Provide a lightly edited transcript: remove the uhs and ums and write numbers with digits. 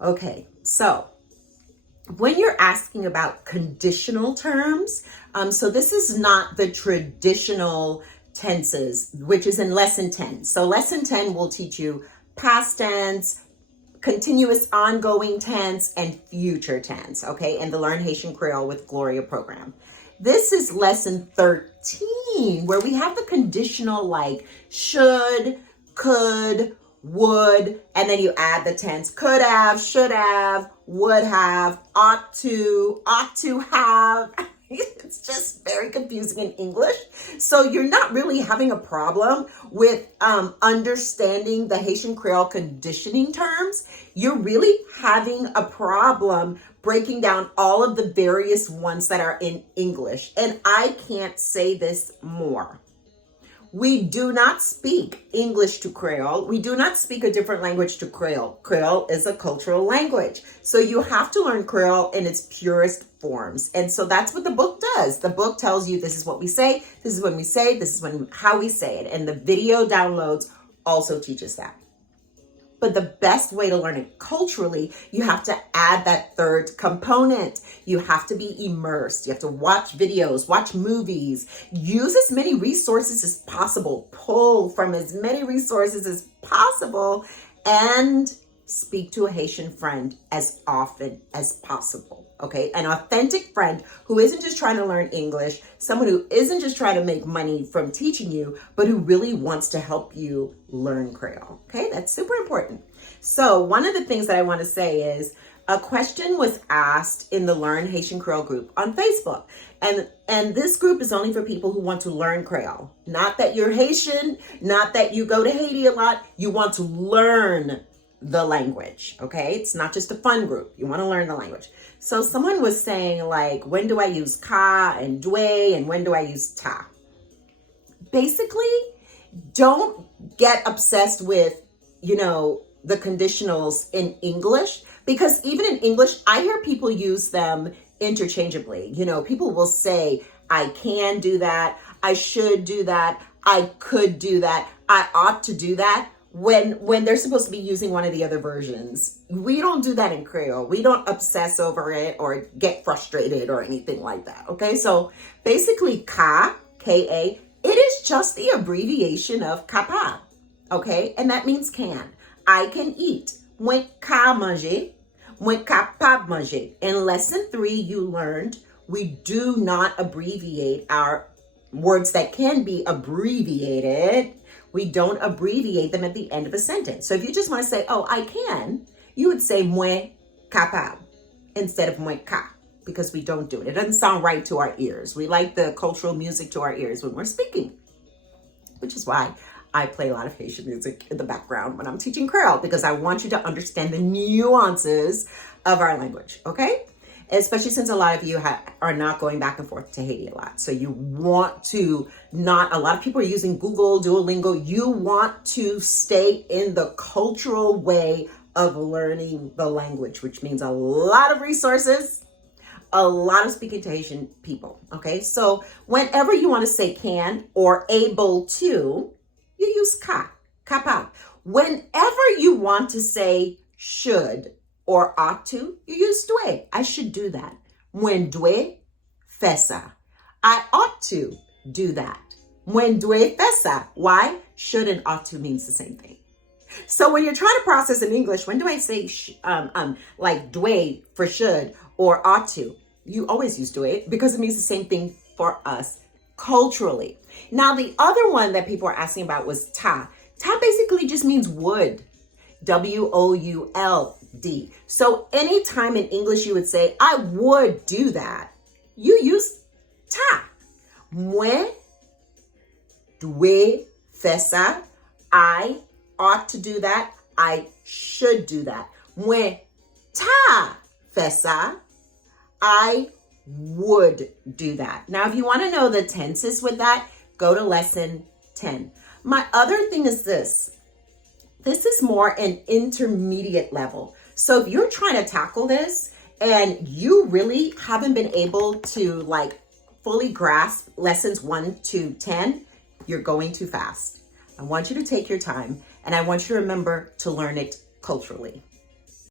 Okay, so when you're asking about conditional terms, so this is not the traditional tenses, which is in lesson 10. So lesson 10 will teach you past tense, continuous ongoing tense, and future tense, okay, in the Learn Haitian Creole with Gloria program. This is lesson 13, where we have the conditional like should, could, would, and then you add the tense could have, should have, would have, ought to have. It's just very confusing in English. So you're not really having a problem with understanding the Haitian Creole conditioning terms. You're really having a problem breaking down all of the various ones that are in English. And I can't say this more. We do not speak English to Creole. We do not speak a different language to Creole. Creole is a cultural language. So you have to learn Creole in its purest forms. And so that's what the book does. The book tells you this is what we say, this is when we say, this is how we say it. And the video downloads also teaches that. But the best way to learn it culturally, you have to add that third component. You have to be immersed. You have to watch videos, watch movies, use as many resources as possible, pull from as many resources as possible, and speak to a Haitian friend as often as possible. Okay, an authentic friend who isn't just trying to learn English, someone who isn't just trying to make money from teaching you, but who really wants to help you learn Creole. Okay, that's super important. So one of the things that I want to say is a question was asked in the Learn Haitian Creole group on Facebook. And this group is only for people who want to learn Creole. Not that you're Haitian, not that you go to Haiti a lot, you want to learn the language, okay? It's not just a fun group. You want to learn the language. So someone was saying like, when do I use ka and dwe and when do I use ta? Basically, don't get obsessed with, the conditionals in English, because even in English, I hear people use them interchangeably. People will say, I can do that, I should do that, I could do that, I ought to do that, when they're supposed to be using one of the other versions. We don't do that in Creole. We don't obsess over it or get frustrated or anything like that, okay? So basically, ka, K-A, it is just the abbreviation of capable, okay? And that means can. I can eat. Mwen ka manger, mwen capable manger. In lesson 3, you learned we do not abbreviate our words that can be abbreviated. We don't abbreviate them at the end of a sentence. So if you just want to say, oh, I can, you would say mwen capable instead of mwen ka, because we don't do it. It doesn't sound right to our ears. We like the cultural music to our ears when we're speaking, which is why I play a lot of Haitian music in the background when I'm teaching Creole, because I want you to understand the nuances of our language, okay? Especially since a lot of you are not going back and forth to Haiti a lot. So you want to a lot of people are using Google, Duolingo. You want to stay in the cultural way of learning the language, which means a lot of resources, a lot of speaking to Haitian people, okay? So whenever you want to say can or able to, you use ka, capable. Whenever you want to say should or ought to, you use dwe. I should do that. Mwen dwe fesa. I ought to do that. Mwen dwe fesa. Why? Should and ought to means the same thing. So when you're trying to process in English, when do I say like dwe for should or ought to? You always use dwe because it means the same thing for us culturally. Now, the other one that people are asking about was ta. Ta basically just means would. W-O-U-L-D. So anytime in English you would say, I would do that, you use ta. Mwen dwe fesa. I ought to do that. I should do that. Mwen ta fesa. I would do that. Now, if you want to know the tenses with that, go to lesson 10. My other thing is this. This is more an intermediate level. So if you're trying to tackle this and you really haven't been able to fully grasp lessons 1 to 10, you're going too fast. I want you to take your time and I want you to remember to learn it culturally.